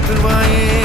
பாராட்டுவாயே